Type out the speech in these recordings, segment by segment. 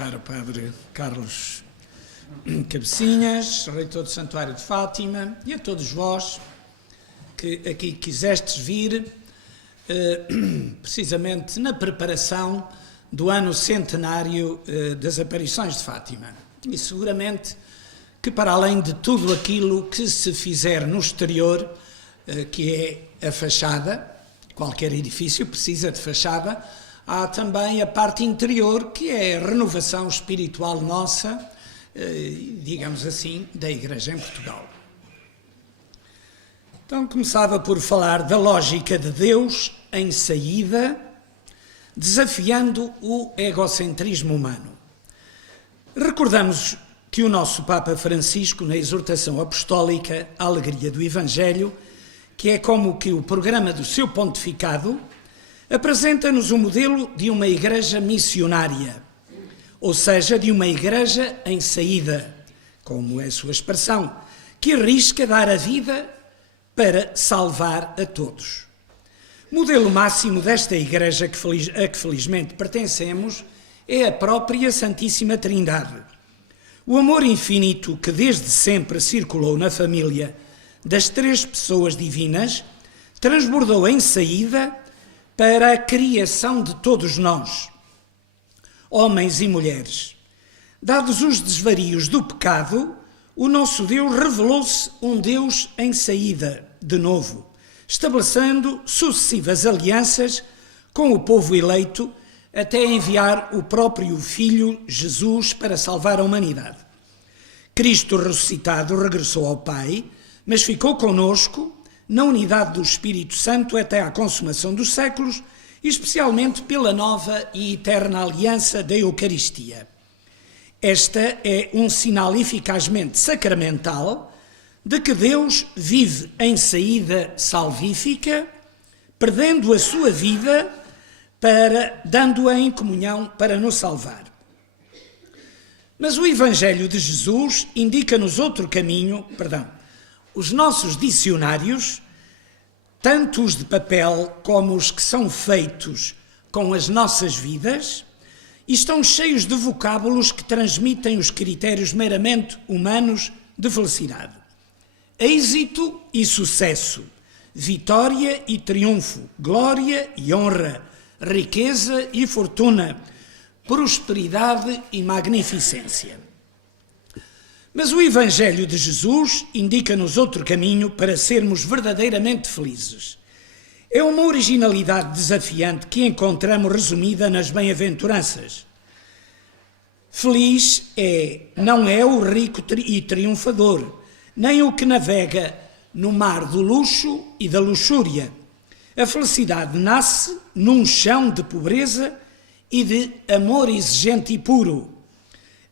caro Padre Carlos Cabecinhas, reitor do Santuário de Fátima, e a todos vós que aqui quisestes vir, precisamente na preparação do ano centenário das aparições de Fátima. E seguramente que, para além de tudo aquilo que se fizer no exterior, que é a fachada, qualquer edifício precisa de fachada, há também a parte interior, que é a renovação espiritual nossa, digamos assim, da Igreja em Portugal. Então começava por falar da lógica de Deus em saída, desafiando o egocentrismo humano. Recordamos que o nosso Papa Francisco, na exortação apostólica à alegria do Evangelho, que é como que o programa do seu pontificado, apresenta-nos o modelo de uma igreja missionária, ou seja, de uma igreja em saída, como é a sua expressão, que arrisca dar a vida para salvar a todos. Modelo máximo desta igreja a que felizmente pertencemos é a própria Santíssima Trindade. O amor infinito que desde sempre circulou na família das três pessoas divinas transbordou em saída para a criação de todos nós, homens e mulheres. Dados os desvarios do pecado, o nosso Deus revelou-se um Deus em saída, de novo, estabelecendo sucessivas alianças com o povo eleito, até enviar o próprio Filho, Jesus, para salvar a humanidade. Cristo ressuscitado regressou ao Pai, mas ficou conosco na unidade do Espírito Santo até à consumação dos séculos, especialmente pela nova e eterna aliança da Eucaristia. Esta é um sinal eficazmente sacramental de que Deus vive em saída salvífica, perdendo a sua vida, dando-a em comunhão para nos salvar. Mas o Evangelho de Jesus indica-nos outro caminho, os nossos dicionários, tanto os de papel como os que são feitos com as nossas vidas, estão cheios de vocábulos que transmitem os critérios meramente humanos de felicidade. Êxito e sucesso, vitória e triunfo, glória e honra, riqueza e fortuna, prosperidade e magnificência. Mas o Evangelho de Jesus indica-nos outro caminho para sermos verdadeiramente felizes. É uma originalidade desafiante que encontramos resumida nas bem-aventuranças. Feliz não é o rico e triunfador, nem o que navega no mar do luxo e da luxúria. A felicidade nasce num chão de pobreza e de amor exigente e puro.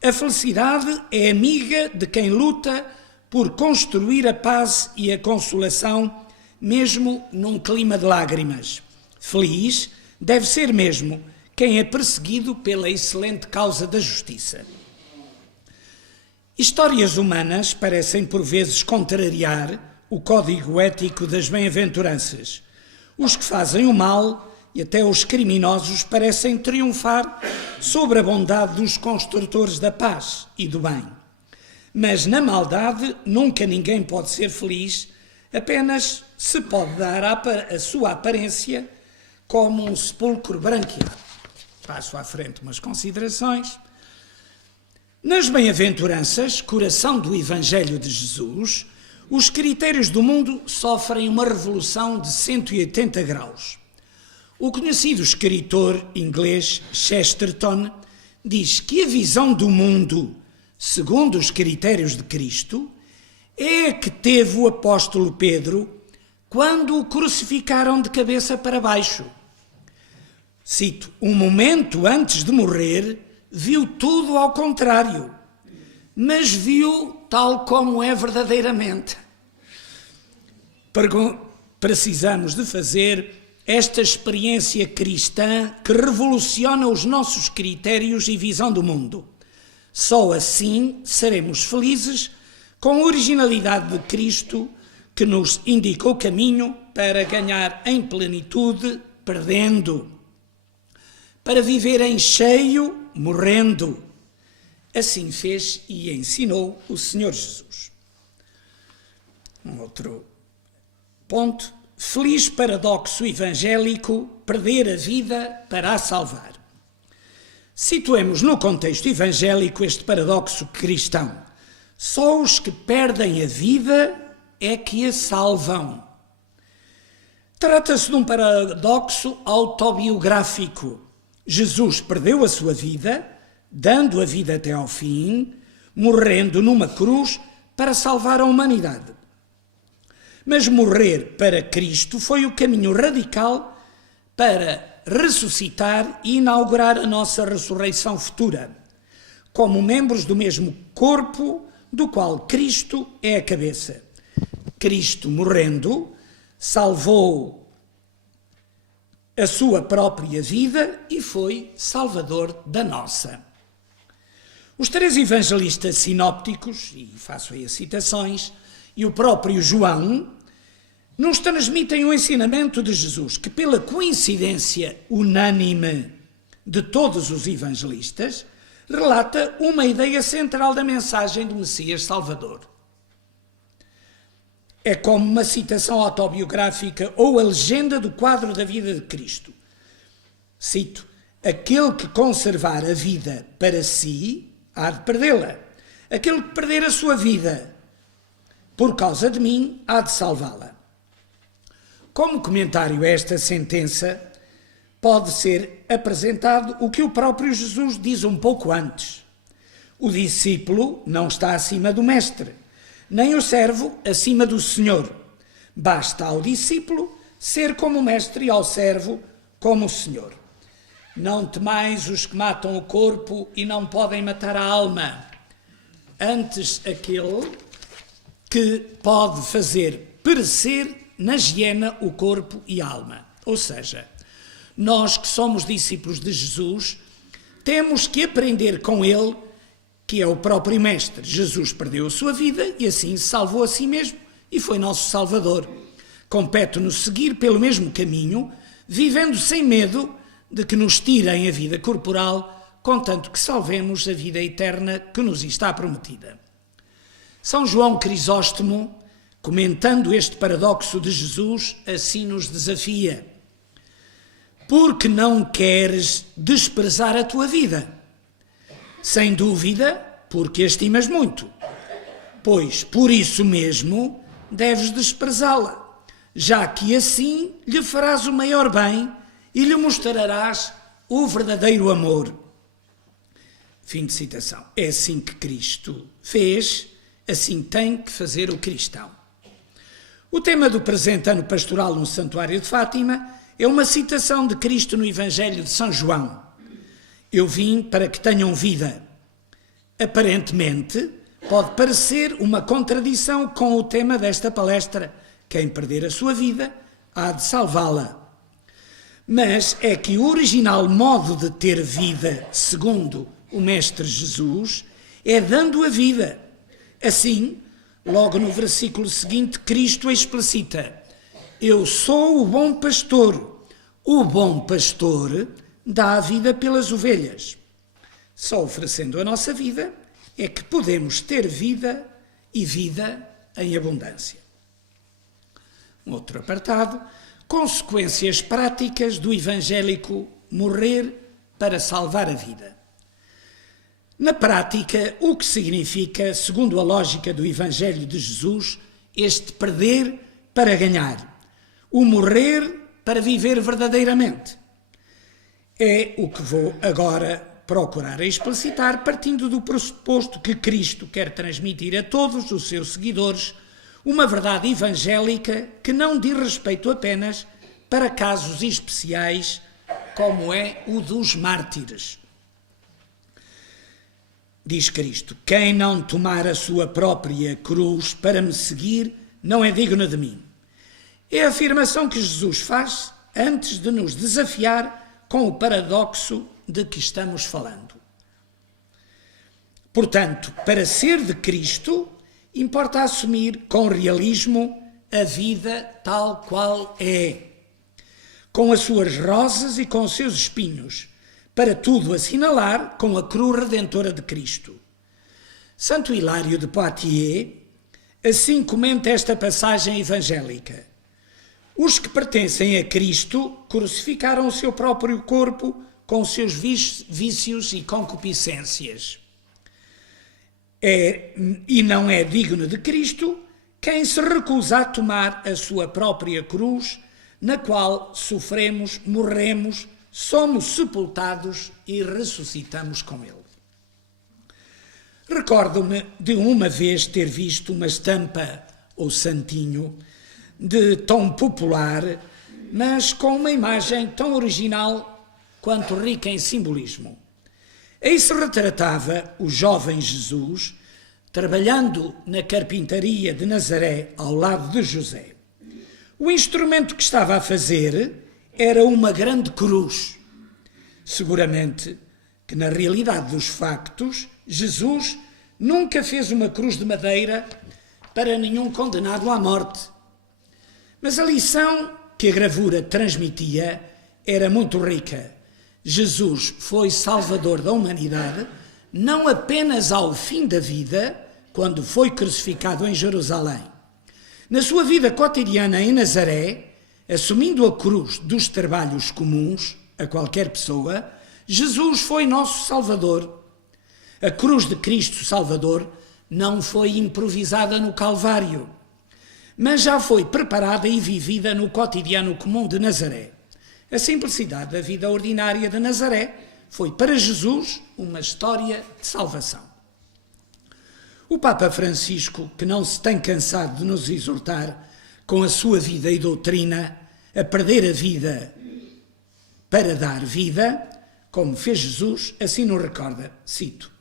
A felicidade é amiga de quem luta por construir a paz e a consolação, mesmo num clima de lágrimas. Feliz deve ser mesmo quem é perseguido pela excelente causa da justiça. Histórias humanas parecem por vezes contrariar o código ético das bem-aventuranças. Os que fazem o mal e até os criminosos parecem triunfar sobre a bondade dos construtores da paz e do bem. Mas na maldade nunca ninguém pode ser feliz, apenas se pode dar a sua aparência como um sepulcro branqueado. Passo à frente umas considerações. Nas bem-aventuranças, coração do Evangelho de Jesus, os critérios do mundo sofrem uma revolução de 180 graus. O conhecido escritor inglês Chesterton diz que a visão do mundo, segundo os critérios de Cristo, é a que teve o apóstolo Pedro quando o crucificaram de cabeça para baixo. Cito, um momento antes de morrer, viu tudo ao contrário, mas viu tal como é verdadeiramente. Precisamos de fazer esta experiência cristã que revoluciona os nossos critérios e visão do mundo. Só assim seremos felizes com a originalidade de Cristo que nos indica o caminho para ganhar em plenitude, perdendo, para viver em cheio, morrendo, assim fez e ensinou o Senhor Jesus. Um outro ponto. Feliz paradoxo evangélico, perder a vida para a salvar. Situemos no contexto evangélico este paradoxo cristão. Só os que perdem a vida é que a salvam. Trata-se de um paradoxo autobiográfico. Jesus perdeu a sua vida, dando a vida até ao fim, morrendo numa cruz para salvar a humanidade. Mas morrer para Cristo foi o caminho radical para ressuscitar e inaugurar a nossa ressurreição futura, como membros do mesmo corpo do qual Cristo é a cabeça. Cristo, morrendo, salvou a sua própria vida e foi salvador da nossa. Os três evangelistas sinópticos, e faço aí as citações, e o próprio João, nos transmitem o ensinamento de Jesus, que pela coincidência unânime de todos os evangelistas, relata uma ideia central da mensagem do Messias Salvador. É como uma citação autobiográfica ou a legenda do quadro da vida de Cristo. Cito: aquele que conservar a vida para si, há de perdê-la. Aquele que perder a sua vida por causa de mim, há de salvá-la. Como comentário a esta sentença, pode ser apresentado o que o próprio Jesus diz um pouco antes. O discípulo não está acima do mestre, nem o servo acima do senhor. Basta ao discípulo ser como o mestre e ao servo como o senhor. Não temais os que matam o corpo e não podem matar a alma. Antes aquele que pode fazer perecer na hiena o corpo e a alma. Ou seja, nós que somos discípulos de Jesus, temos que aprender com ele, que é o próprio mestre. Jesus perdeu a sua vida e assim se salvou a si mesmo e foi nosso Salvador. Compete-nos seguir pelo mesmo caminho, vivendo sem medo de que nos tirem a vida corporal, contanto que salvemos a vida eterna que nos está prometida. São João Crisóstomo, comentando este paradoxo de Jesus, assim nos desafia: porque não queres desprezar a tua vida? Sem dúvida, porque a estimas muito, pois por isso mesmo deves desprezá-la, já que assim lhe farás o maior bem e lhe mostrarás o verdadeiro amor. Fim de citação. É assim que Cristo fez, assim tem que fazer o cristão. O tema do presente ano pastoral no Santuário de Fátima é uma citação de Cristo no Evangelho de São João. Eu vim para que tenham vida. Aparentemente, pode parecer uma contradição com o tema desta palestra. Quem perder a sua vida, há de salvá-la. Mas é que o original modo de ter vida, segundo o Mestre Jesus, é dando a vida. Assim, logo no versículo seguinte, Cristo explicita: eu sou o bom pastor. O bom pastor dá a vida pelas ovelhas. Só oferecendo a nossa vida é que podemos ter vida e vida em abundância. Um outro apartado: consequências práticas do evangélico morrer para salvar a vida. Na prática, o que significa, segundo a lógica do Evangelho de Jesus, este perder para ganhar, o morrer para viver verdadeiramente? É o que vou agora procurar explicitar, partindo do pressuposto que Cristo quer transmitir a todos os seus seguidores uma verdade evangélica que não diz respeito apenas para casos especiais, como é o dos mártires. Diz Cristo: quem não tomar a sua própria cruz para me seguir, não é digno de mim. É a afirmação que Jesus faz antes de nos desafiar com o paradoxo de que estamos falando. Portanto, para ser de Cristo, importa assumir com realismo a vida tal qual é, com as suas rosas e com os seus espinhos, para tudo assinalar com a cruz redentora de Cristo. Santo Hilário de Poitiers assim comenta esta passagem evangélica: os que pertencem a Cristo crucificaram o seu próprio corpo com os seus vícios e concupiscências. E não é digno de Cristo quem se recusa a tomar a sua própria cruz, na qual sofremos, morremos, somos sepultados e ressuscitamos com ele. Recordo-me de uma vez ter visto uma estampa ou santinho de tom popular, mas com uma imagem tão original quanto rica em simbolismo. Aí se retratava o jovem Jesus trabalhando na carpintaria de Nazaré ao lado de José. O instrumento que estava a fazer era uma grande cruz. Seguramente que na realidade dos factos, Jesus nunca fez uma cruz de madeira para nenhum condenado à morte. Mas a lição que a gravura transmitia era muito rica. Jesus foi salvador da humanidade, não apenas ao fim da vida, quando foi crucificado em Jerusalém. Na sua vida cotidiana em Nazaré, assumindo a cruz dos trabalhos comuns a qualquer pessoa, Jesus foi nosso Salvador. A cruz de Cristo Salvador não foi improvisada no Calvário, mas já foi preparada e vivida no cotidiano comum de Nazaré. A simplicidade da vida ordinária de Nazaré foi para Jesus uma história de salvação. O Papa Francisco, que não se tem cansado de nos exortar com a sua vida e doutrina a perder a vida para dar vida, como fez Jesus, assim nos recorda, cito: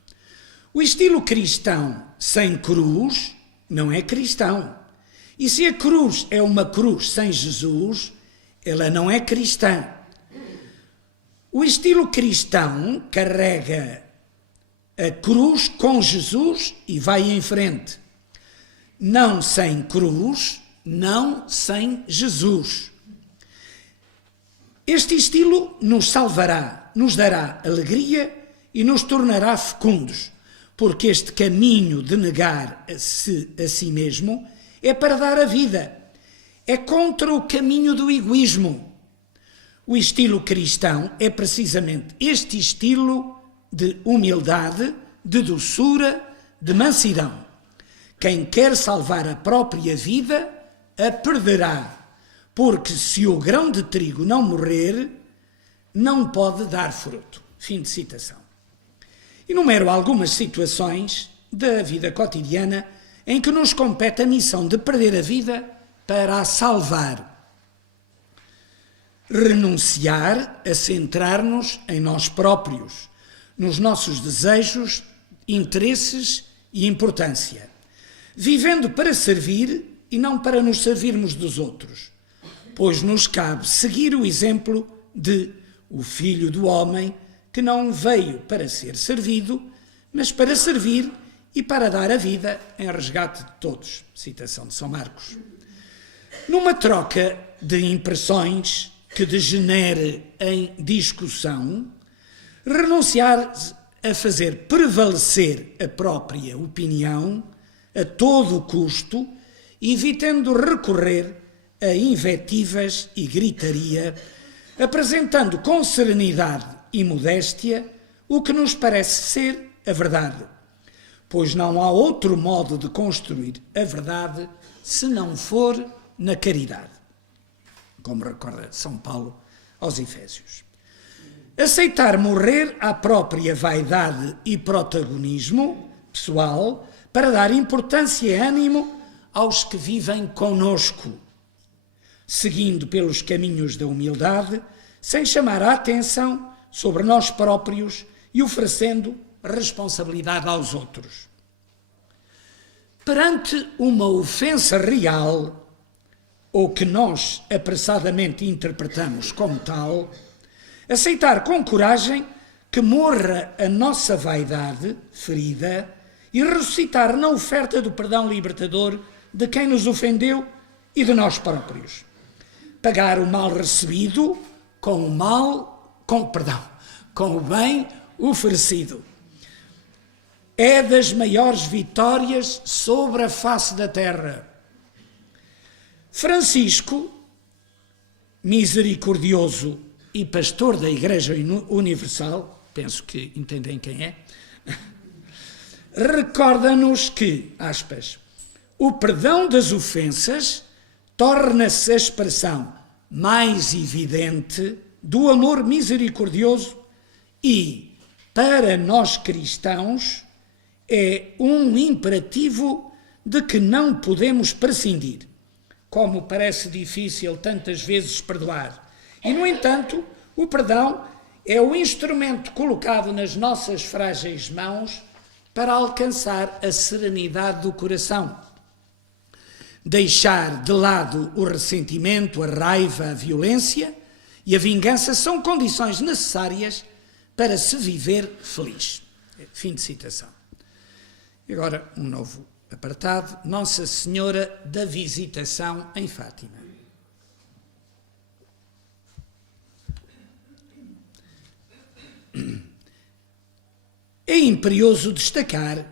o estilo cristão sem cruz não é cristão. E se a cruz é uma cruz sem Jesus, ela não é cristã. O estilo cristão carrega a cruz com Jesus e vai em frente. Não sem cruz, não sem Jesus. Este estilo nos salvará, nos dará alegria e nos tornará fecundos, porque este caminho de negar a si mesmo é para dar a vida. É contra o caminho do egoísmo. O estilo cristão é precisamente este estilo de humildade, de doçura, de mansidão. Quem quer salvar a própria vida, a perderá, porque se o grão de trigo não morrer, não pode dar fruto. Fim de citação. Enumero algumas situações da vida cotidiana em que nos compete a missão de perder a vida para a salvar. Renunciar a centrar-nos em nós próprios, nos nossos desejos, interesses e importância, vivendo para servir e não para nos servirmos dos outros, pois nos cabe seguir o exemplo de o Filho do Homem, que não veio para ser servido, mas para servir e para dar a vida em resgate de todos. Citação de São Marcos. Numa troca de impressões que degenere em discussão, renunciar a fazer prevalecer a própria opinião a todo o custo, evitando recorrer a invectivas e gritaria, apresentando com serenidade e modéstia o que nos parece ser a verdade, pois não há outro modo de construir a verdade se não for na caridade, como recorda São Paulo aos Efésios. Aceitar morrer à própria vaidade e protagonismo pessoal para dar importância e ânimo aos que vivem conosco, seguindo pelos caminhos da humildade, sem chamar a atenção sobre nós próprios e oferecendo responsabilidade aos outros. Perante uma ofensa real, ou que nós apressadamente interpretamos como tal, aceitar com coragem que morra a nossa vaidade ferida e ressuscitar na oferta do perdão libertador de quem nos ofendeu e de nós próprios. Pagar o mal recebido com o bem oferecido. é das maiores vitórias sobre a face da terra. Francisco, misericordioso e pastor da Igreja Universal, penso que entendem quem é, recorda-nos que, aspas, o perdão das ofensas torna-se a expressão mais evidente do amor misericordioso e, para nós cristãos, é um imperativo de que não podemos prescindir. Como parece difícil tantas vezes perdoar. E, no entanto, o perdão é o instrumento colocado nas nossas frágeis mãos para alcançar a serenidade do coração. Deixar de lado o ressentimento, a raiva, a violência e a vingança são condições necessárias para se viver feliz. Fim de citação. E agora, um novo apartado. Nossa Senhora da Visitação em Fátima. É imperioso destacar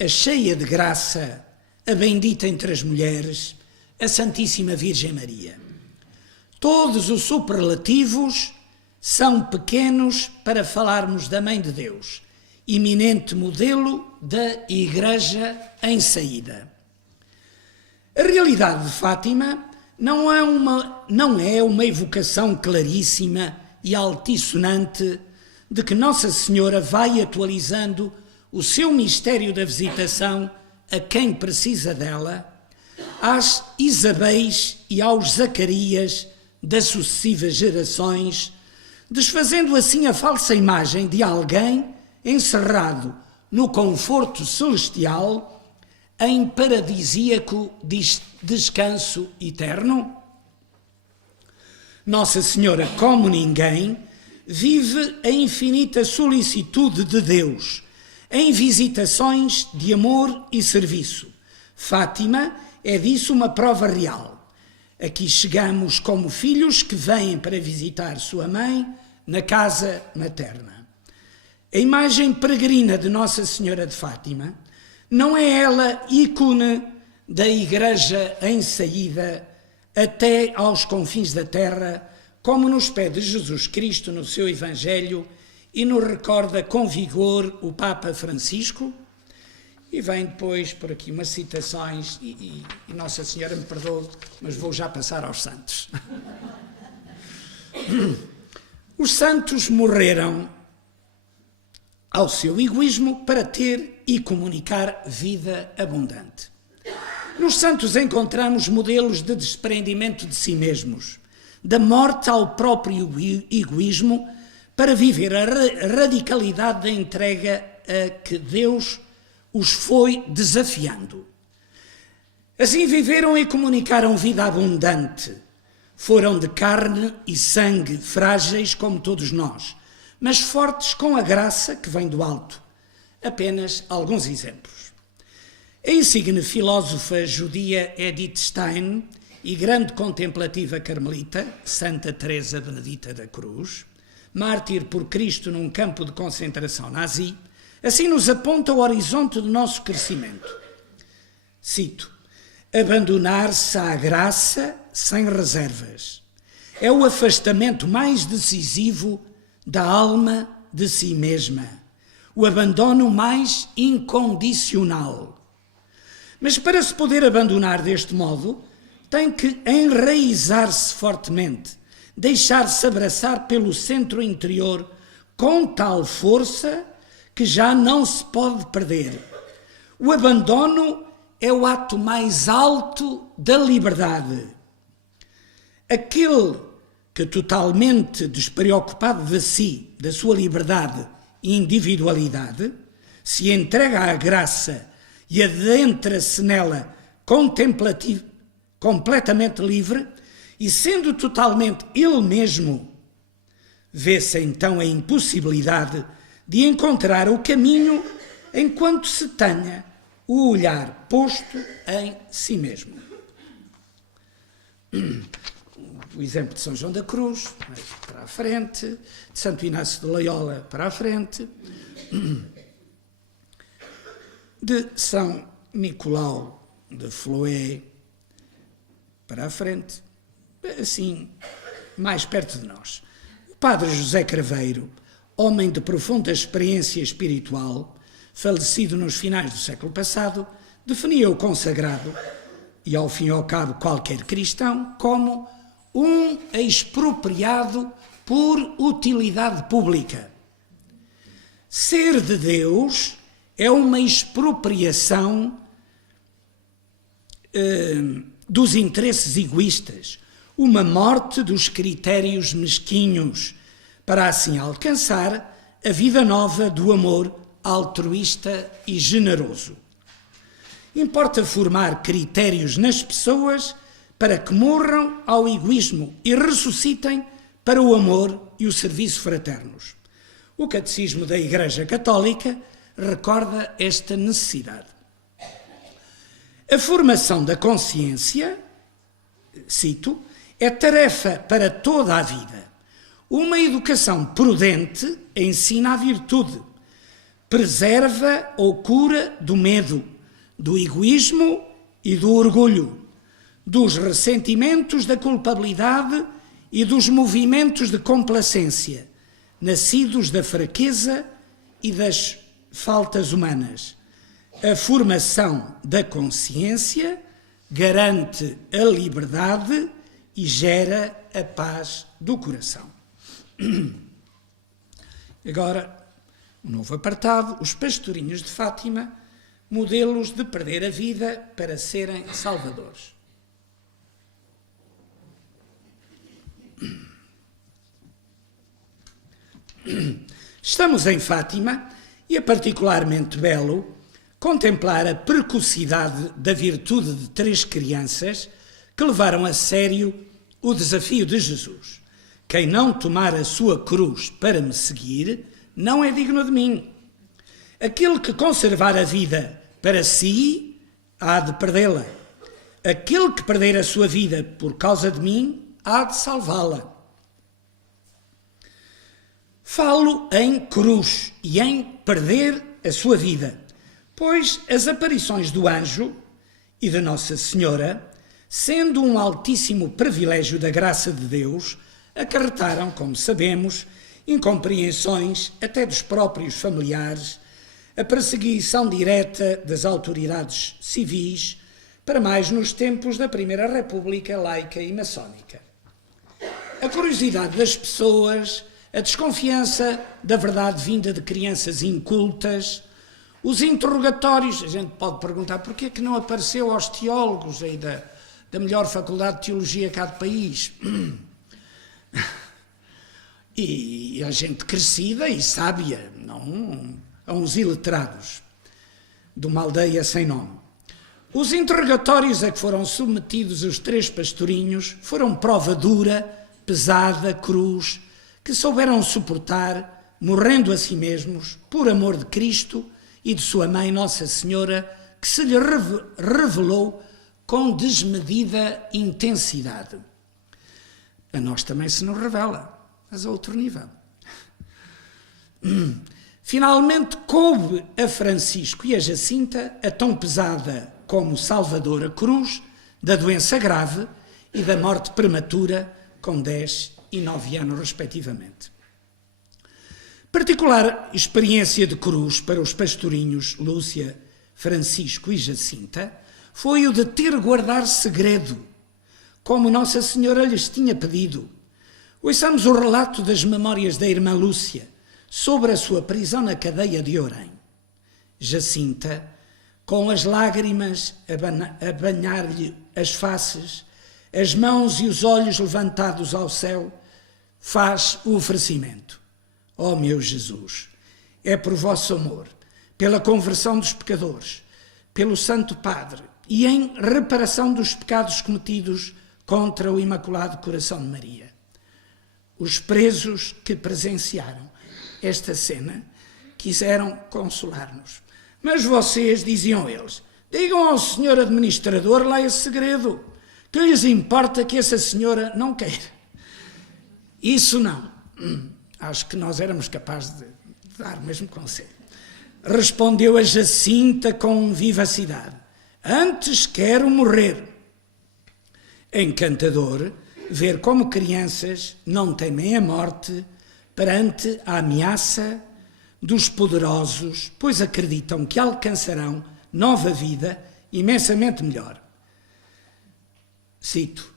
a cheia de graça, a bendita entre as mulheres, a Santíssima Virgem Maria. Todos os superlativos são pequenos para falarmos da Mãe de Deus, eminente modelo da Igreja em saída. A realidade de Fátima não é uma evocação claríssima e altissonante de que Nossa Senhora vai atualizando o seu mistério da visitação a quem precisa dela, às Isabéis e aos Zacarias das sucessivas gerações, desfazendo assim a falsa imagem de alguém encerrado no conforto celestial em paradisíaco descanso eterno? Nossa Senhora, como ninguém, vive a infinita solicitude de Deus em visitações de amor e serviço. Fátima é disso uma prova real. Aqui chegamos como filhos que vêm para visitar sua mãe na casa materna. A imagem peregrina de Nossa Senhora de Fátima não é ela ícone da Igreja em saída até aos confins da terra, como nos pede Jesus Cristo no seu Evangelho e nos recorda com vigor o Papa Francisco? E vem depois por aqui umas citações, e Nossa Senhora me perdoe, mas vou já passar aos santos. Os santos morreram ao seu egoísmo para ter e comunicar vida abundante. Nos santos encontramos modelos de desprendimento de si mesmos, da morte ao próprio egoísmo, para viver a radicalidade da entrega a que Deus os foi desafiando. Assim viveram e comunicaram vida abundante. Foram de carne e sangue, frágeis como todos nós, mas fortes com a graça que vem do alto. Apenas alguns exemplos. A insigne filósofa judia Edith Stein e grande contemplativa carmelita, Santa Teresa Benedita da Cruz, mártir por Cristo num campo de concentração nazi, assim nos aponta o horizonte do nosso crescimento. Cito: abandonar-se à graça sem reservas. É o afastamento mais decisivo da alma de si mesma, o abandono mais incondicional. Mas para se poder abandonar deste modo, tem que enraizar-se fortemente, deixar-se abraçar pelo centro interior com tal força que já não se pode perder. O abandono é o ato mais alto da liberdade. Aquele que, totalmente despreocupado de si, da sua liberdade e individualidade, se entrega à graça e adentra-se nela completamente livre e sendo totalmente ele mesmo, vê-se então a impossibilidade de encontrar o caminho enquanto se tenha o olhar posto em si mesmo. O exemplo de São João da Cruz, para a frente, de Santo Inácio de Loyola, para a frente. de São Nicolau de Floé para a frente, assim, mais perto de nós. O padre José Craveiro, homem de profunda experiência espiritual, falecido nos finais do século passado, definia o consagrado, e ao fim e ao cabo qualquer cristão, como um expropriado por utilidade pública. Ser de Deus é uma expropriação dos interesses egoístas, uma morte dos critérios mesquinhos, para assim alcançar a vida nova do amor altruísta e generoso. Importa formar critérios nas pessoas para que morram ao egoísmo e ressuscitem para o amor e o serviço fraternos. O Catecismo da Igreja Católica recorda esta necessidade. A formação da consciência, cito, é tarefa para toda a vida. Uma educação prudente ensina a virtude, preserva ou cura do medo, do egoísmo e do orgulho, dos ressentimentos da culpabilidade e dos movimentos de complacência, nascidos da fraqueza e das faltas humanas. A formação da consciência garante a liberdade e gera a paz do coração. Agora, um novo apartado, os pastorinhos de Fátima, modelos de perder a vida para serem salvadores. Estamos em Fátima e é particularmente belo contemplar a precocidade da virtude de 3 crianças que levaram a sério o desafio de Jesus. Quem não tomar a sua cruz para me seguir, não é digno de mim. Aquele que conservar a vida para si, há de perdê-la. Aquele que perder a sua vida por causa de mim, há de salvá-la. Falo em cruz e em perder a sua vida, pois as aparições do anjo e de Nossa Senhora, sendo um altíssimo privilégio da graça de Deus, acarretaram, como sabemos, incompreensões até dos próprios familiares, a perseguição direta das autoridades civis, para mais nos tempos da Primeira República laica e maçónica. A curiosidade das pessoas, a desconfiança da verdade vinda de crianças incultas, os interrogatórios, a gente pode perguntar porquê é que não apareceu aos teólogos aí da melhor faculdade de teologia cá do país. E a gente crescida e sábia, não a uns iletrados de uma aldeia sem nome. Os interrogatórios a que foram submetidos os 3 pastorinhos foram prova dura, pesada, cruz, que souberam suportar, morrendo a si mesmos, por amor de Cristo e de sua mãe Nossa Senhora, que se lhe revelou com desmedida intensidade. A nós também se nos revela, mas a outro nível. Finalmente coube a Francisco e a Jacinta a tão pesada como salvadora cruz da doença grave e da morte prematura com 10 e 9 anos respectivamente. Particular experiência de cruz para os pastorinhos Lúcia, Francisco e Jacinta foi o de ter guardar segredo, como Nossa Senhora lhes tinha pedido. Ouçamos o relato das memórias da irmã Lúcia sobre a sua prisão na cadeia de Orém. Jacinta, com as lágrimas a banhar-lhe as faces, as mãos e os olhos levantados ao céu, faz o oferecimento. Ó meu Jesus, é por vosso amor, pela conversão dos pecadores, pelo Santo Padre e em reparação dos pecados cometidos contra o Imaculado Coração de Maria. Os presos que presenciaram esta cena quiseram consolar-nos. Mas vocês, diziam eles, digam ao senhor administrador lá esse segredo, que lhes importa que essa senhora não queira. Isso não. Acho que nós éramos capazes de dar o mesmo conselho. respondeu a Jacinta com vivacidade: antes quero morrer. É encantador ver como crianças não temem a morte perante a ameaça dos poderosos, pois acreditam que alcançarão nova vida imensamente melhor. Cito: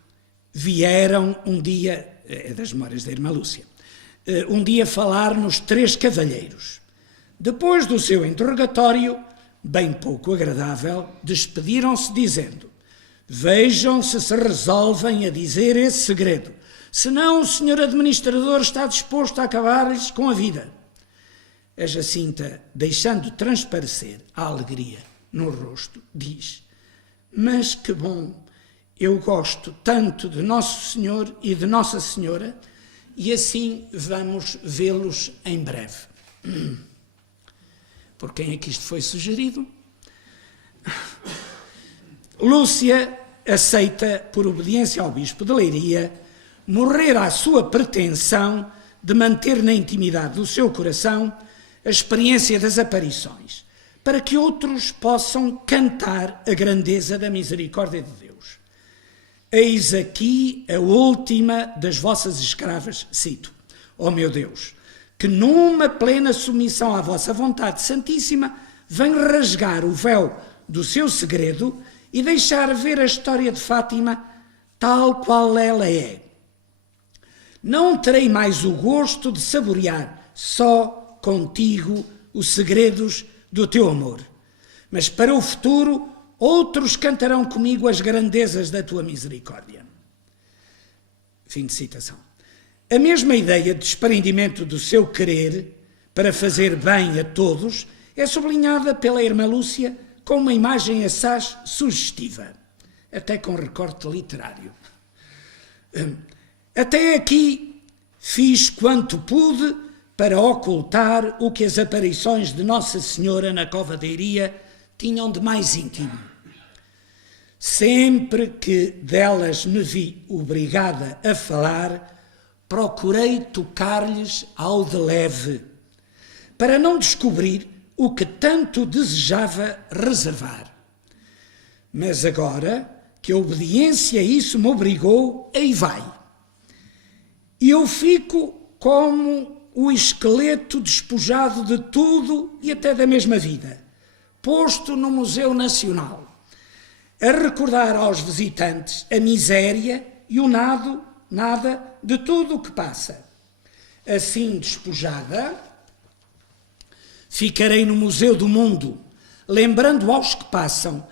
vieram um dia, é das memórias da irmã Lúcia, um dia falar-nos 3 cavalheiros. Depois do seu interrogatório, bem pouco agradável, despediram-se dizendo: vejam se resolvem a dizer esse segredo, senão o senhor administrador está disposto a acabar-lhes com a vida. A Jacinta, deixando transparecer a alegria no rosto, diz: mas que bom, eu gosto tanto de Nosso Senhor e de Nossa Senhora, e assim vamos vê-los em breve. Por quem é que isto foi sugerido? Lúcia aceita, por obediência ao bispo de Leiria, morrer à sua pretensão de manter na intimidade do seu coração a experiência das aparições, para que outros possam cantar a grandeza da misericórdia de Deus. Eis aqui a última das vossas escravas, cito: ó meu Deus, que numa plena submissão à vossa vontade santíssima vem rasgar o véu do seu segredo e deixar ver a história de Fátima tal qual ela é. Não terei mais o gosto de saborear só contigo os segredos do teu amor, mas para o futuro outros cantarão comigo as grandezas da tua misericórdia. Fim de citação. A mesma ideia de desprendimento do seu querer para fazer bem a todos é sublinhada pela irmã Lúcia com uma imagem assaz sugestiva, até com recorte literário. Até aqui fiz quanto pude para ocultar o que as aparições de Nossa Senhora na Cova da Iria tinham de mais íntimo. Sempre que delas me vi obrigada a falar, procurei tocar-lhes ao de leve, para não descobrir o que tanto desejava reservar. Mas agora que a obediência a isso me obrigou, aí vai. E eu fico como o esqueleto despojado de tudo e até da mesma vida, posto no Museu Nacional, a recordar aos visitantes a miséria e o nada de tudo o que passa. Assim despojada, ficarei no Museu do Mundo, lembrando aos que passam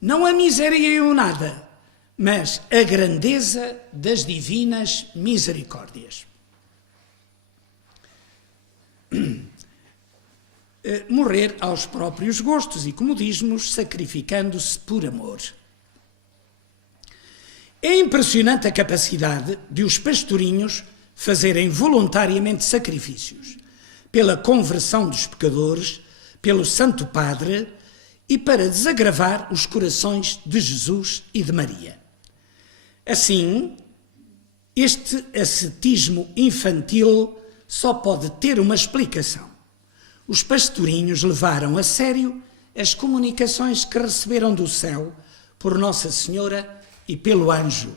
não a miséria e o nada, mas a grandeza das divinas misericórdias. Morrer aos próprios gostos e comodismos, sacrificando-se por amor. É impressionante a capacidade de os pastorinhos fazerem voluntariamente sacrifícios pela conversão dos pecadores, pelo Santo Padre e para desagravar os corações de Jesus e de Maria. Assim, este ascetismo infantil só pode ter uma explicação. Os pastorinhos levaram a sério as comunicações que receberam do céu por Nossa Senhora e pelo anjo.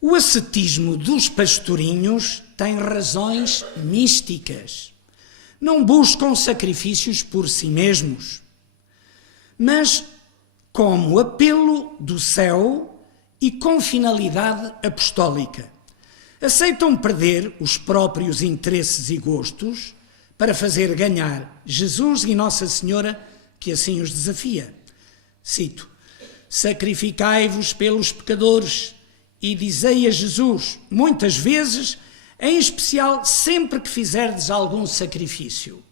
O ascetismo dos pastorinhos tem razões místicas. Não buscam sacrifícios por si mesmos, mas como apelo do céu e com finalidade apostólica. Aceitam perder os próprios interesses e gostos para fazer ganhar Jesus e Nossa Senhora, que assim os desafia. Cito: sacrificai-vos pelos pecadores e dizei a Jesus, muitas vezes, em especial sempre que fizerdes algum sacrifício: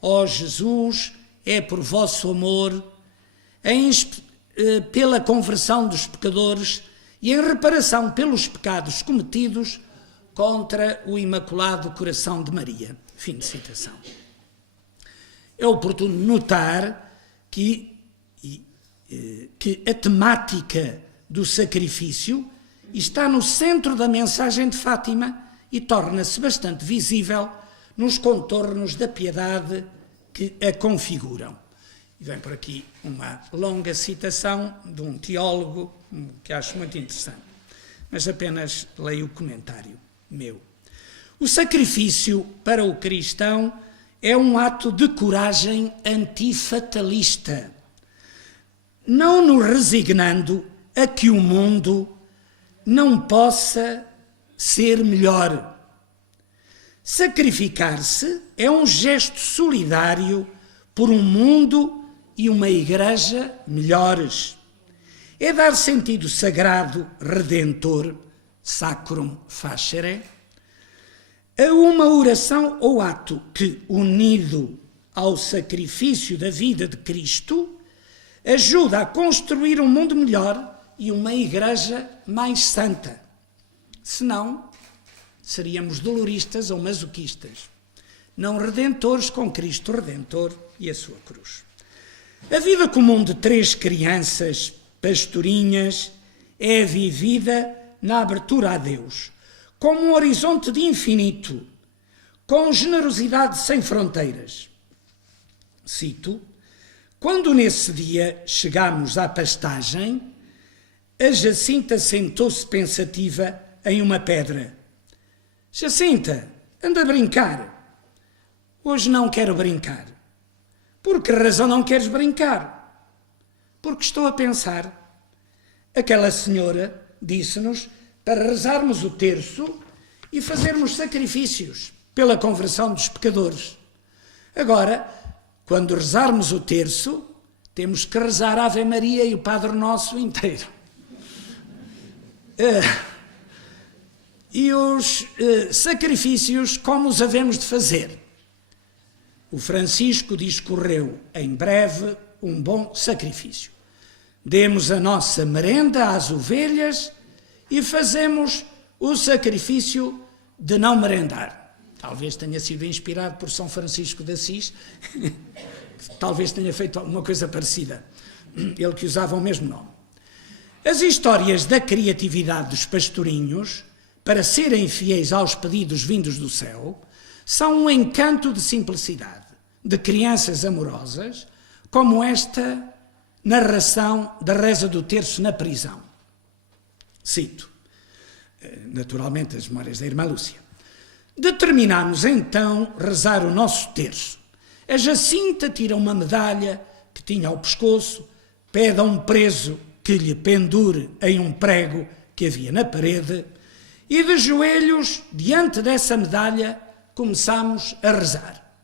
ó Jesus, é por vosso amor, pela conversão dos pecadores e em reparação pelos pecados cometidos contra o Imaculado Coração de Maria. Fim de citação. É oportuno notar que a temática do sacrifício está no centro da mensagem de Fátima e torna-se bastante visível nos contornos da piedade que a configuram. E vem por aqui uma longa citação de um teólogo que acho muito interessante, mas apenas leio o comentário meu. O sacrifício para o cristão é um ato de coragem antifatalista, não nos resignando a que o mundo não possa ser melhor. Sacrificar-se é um gesto solidário por um mundo e uma igreja melhores. É dar sentido sagrado, redentor, sacrum facere, a uma oração ou ato que, unido ao sacrifício da vida de Cristo, ajuda a construir um mundo melhor e uma igreja mais santa. Senão, seríamos doloristas ou masoquistas, não redentores com Cristo Redentor e a sua cruz. A vida comum de 3 crianças pastorinhas é vivida na abertura a Deus, como um horizonte de infinito, com generosidade sem fronteiras. Cito: quando nesse dia chegámos à pastagem, a Jacinta sentou-se pensativa em uma pedra. Jacinta, anda a brincar. Hoje não quero brincar. Por que razão não queres brincar? Porque estou a pensar. Aquela senhora disse-nos para rezarmos o terço e fazermos sacrifícios pela conversão dos pecadores. Agora, quando rezarmos o terço, temos que rezar a Ave Maria e o Padre Nosso inteiro. E os sacrifícios, como os havemos de fazer? O Francisco discorreu em breve um bom sacrifício. Demos a nossa merenda às ovelhas e fazemos o sacrifício de não merendar. Talvez tenha sido inspirado por São Francisco de Assis, talvez tenha feito alguma coisa parecida, ele que usava o mesmo nome. As histórias da criatividade dos pastorinhos, para serem fiéis aos pedidos vindos do céu, são um encanto de simplicidade, de crianças amorosas, como esta narração da reza do terço na prisão. Cito, naturalmente, as memórias da irmã Lúcia. Determinámos então rezar o nosso terço. A Jacinta tira uma medalha que tinha ao pescoço, pede a um preso que lhe pendure em um prego que havia na parede, e de joelhos, diante dessa medalha, começámos a rezar.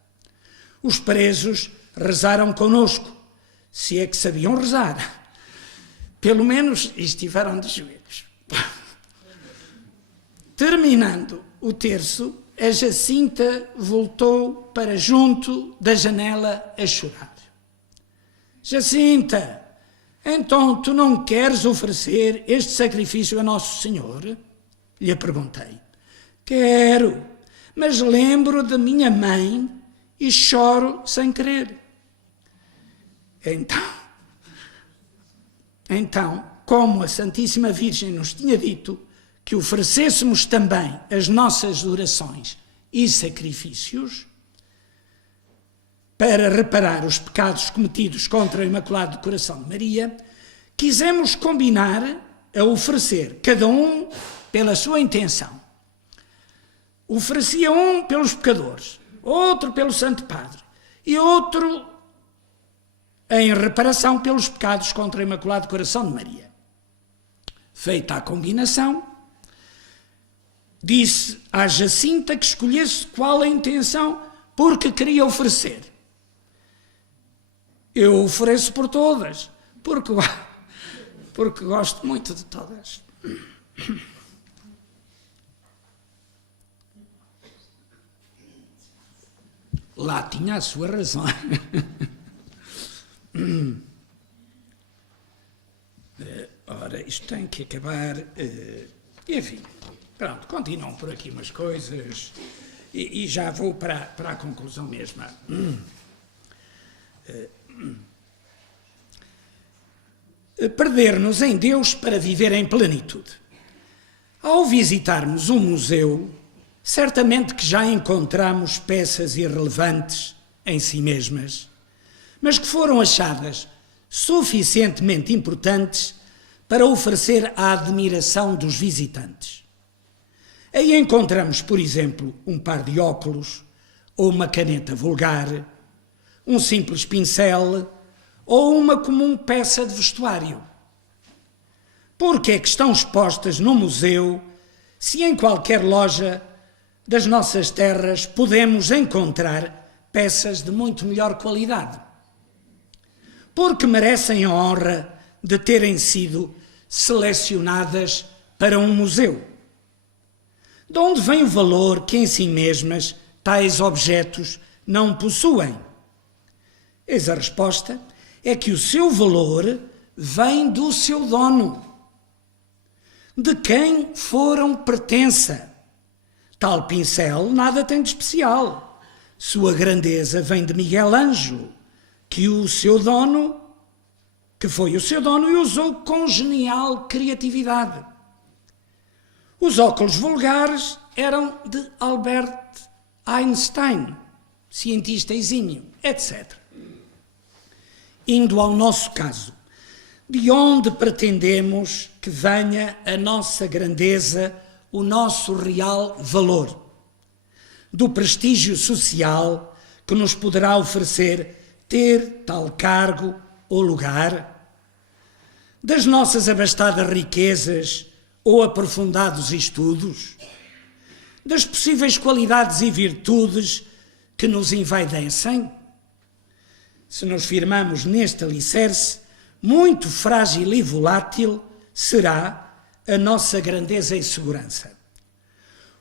Os presos rezaram connosco, se é que sabiam rezar. Pelo menos estiveram de joelhos. Terminando o terço, a Jacinta voltou para junto da janela a chorar. Jacinta, então tu não queres oferecer este sacrifício a Nosso Senhor? Lhe perguntei. Quero, mas lembro da minha mãe e choro sem querer. Então, como a Santíssima Virgem nos tinha dito que oferecêssemos também as nossas orações e sacrifícios para reparar os pecados cometidos contra o Imaculado Coração de Maria, quisemos combinar a oferecer, cada um pela sua intenção. Oferecia um pelos pecadores, outro pelo Santo Padre e outro em reparação pelos pecados contra o Imaculado Coração de Maria. Feita a combinação, disse à Jacinta que escolhesse qual a intenção porque queria oferecer. Eu ofereço por todas, porque gosto muito de todas. Lá tinha a sua razão. Ora, isto tem que acabar. Enfim, pronto, continuam por aqui umas coisas e já vou para a conclusão mesma. Perder-nos em Deus para viver em plenitude. Ao visitarmos um museu, certamente que já encontramos peças irrelevantes em si mesmas, mas que foram achadas suficientemente importantes para oferecer a admiração dos visitantes. Aí encontramos, por exemplo, um par de óculos, ou uma caneta vulgar, um simples pincel ou uma comum peça de vestuário. Porque é que estão expostas no museu, se em qualquer loja das nossas terras podemos encontrar peças de muito melhor qualidade? Porque merecem a honra de terem sido selecionadas para um museu. De onde vem o valor que em si mesmas tais objetos não possuem? Eis a resposta, é que o seu valor vem do seu dono, de quem foram pertença. Tal pincel nada tem de especial. Sua grandeza vem de Miguel Ângelo, que foi o seu dono e usou com genial criatividade. Os óculos vulgares eram de Albert Einstein, cientista exímio, etc. Indo ao nosso caso, de onde pretendemos que venha a nossa grandeza, o nosso real valor? Do prestígio social que nos poderá oferecer ter tal cargo ou lugar? Das nossas abastadas riquezas ou aprofundados estudos? Das possíveis qualidades e virtudes que nos envaidecem? Se nos firmamos neste alicerce, muito frágil e volátil será a nossa grandeza e segurança.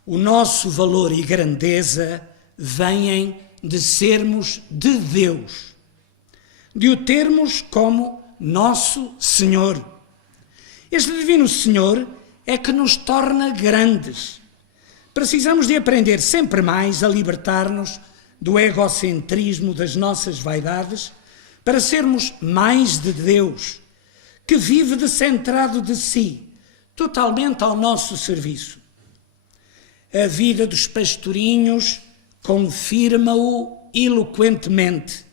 O nosso valor e grandeza vêm de sermos de Deus, de o termos como nosso Senhor. Este Divino Senhor é que nos torna grandes. Precisamos de aprender sempre mais a libertar-nos do egocentrismo das nossas vaidades para sermos mais de Deus, que vive descentrado de si, totalmente ao nosso serviço. A vida dos pastorinhos confirma-o eloquentemente.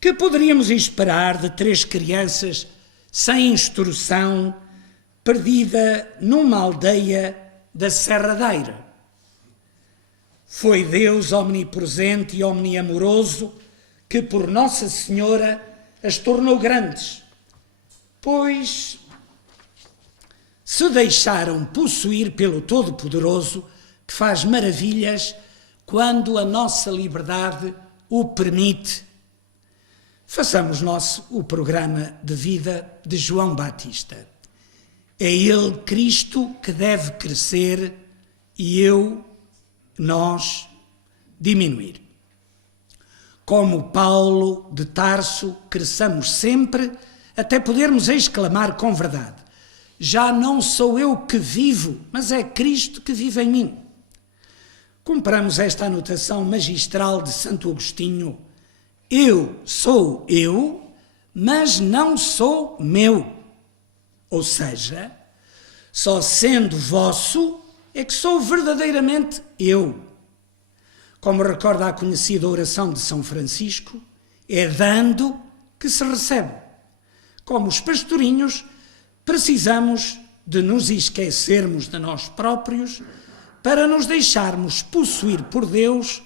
Que poderíamos esperar de 3 crianças sem instrução, perdida numa aldeia da Serradeira? Foi Deus omnipresente e omniamoroso que por Nossa Senhora as tornou grandes, pois se deixaram possuir pelo Todo-Poderoso, que faz maravilhas quando a nossa liberdade o permite. Façamos nosso o programa de vida de João Batista. É ele, Cristo, que deve crescer e nós, diminuir. Como Paulo de Tarso, cresçamos sempre até podermos exclamar com verdade: já não sou eu que vivo, mas é Cristo que vive em mim. Compramos esta anotação magistral de Santo Agostinho: eu sou eu, mas não sou meu. Ou seja, só sendo vosso é que sou verdadeiramente eu. Como recorda a conhecida oração de São Francisco, é dando que se recebe. Como os pastorinhos, precisamos de nos esquecermos de nós próprios para nos deixarmos possuir por Deus,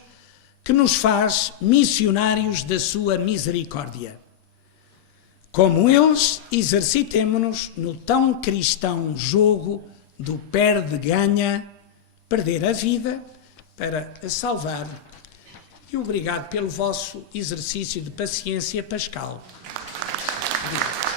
que nos faz missionários da sua misericórdia. Como eles, exercitemo-nos no tão cristão jogo do perde-ganha, perder a vida para a salvar. E obrigado pelo vosso exercício de paciência pascal. Obrigado.